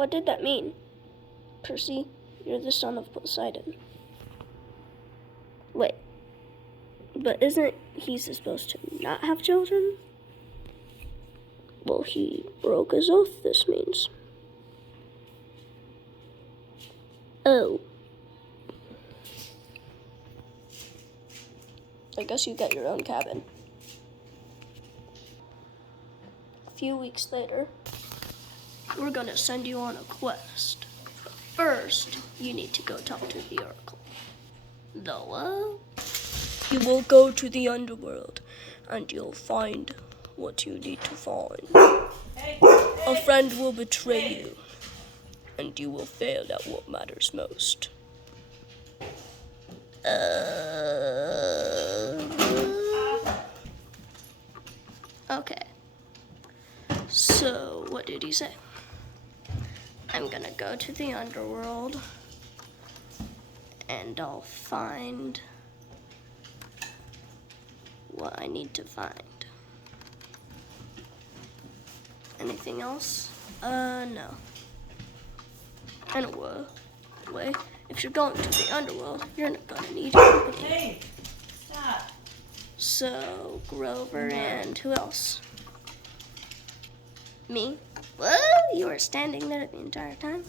What did that mean? Percy, you're the son of Poseidon. Wait, but isn't he supposed to not have children? Well, he broke his oath, this means. Oh. I guess you get your own cabin. A few weeks later, we're gonna send you on a quest. But first, you need to go talk to the Oracle. The what? You will go to the underworld, and you'll find what you need to find. A friend will betray you, and you will fail at what matters most. Okay. So, what did he say? I'm gonna go to the underworld, and I'll find what I need to find. Anything else? No. Anyway, if you're going to the underworld, you're not gonna need company. Hey, stop. So, Grover and who else? Me? What? You were standing there the entire time?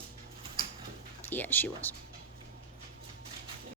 Yeah, she was.